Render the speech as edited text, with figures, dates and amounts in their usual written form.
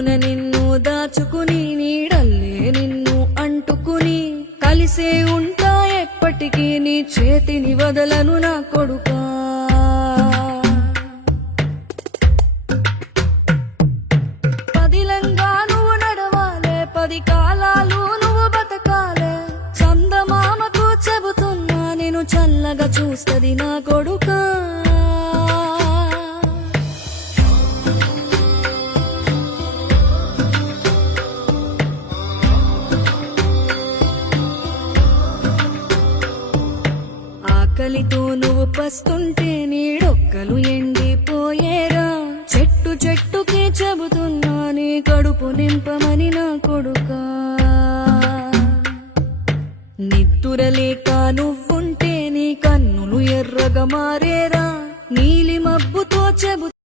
గుండెల్లోన నిన్ను దాచుకుని నీడల్లే నిన్ను అంటుకుని కలిసే ఉంటా ఎప్పటికీ నీ చేతిని వదలను నా కొడుకా పదిలంగా నువ్వు నడవాలే 10 కాలాలు నువ్వు బతకాలే చందమామకు చెబుతున్నా నేను చల్లగా చూస్తది నా కొడుకా ఆకలితో నువ్వు పస్తుంటే నీడొక్కలు ఎండిపోయేరా చెట్టు చెట్టుకి చెబుతున్నా నీ కడుపు నింపమని నా కొడుకా నిద్దురలేక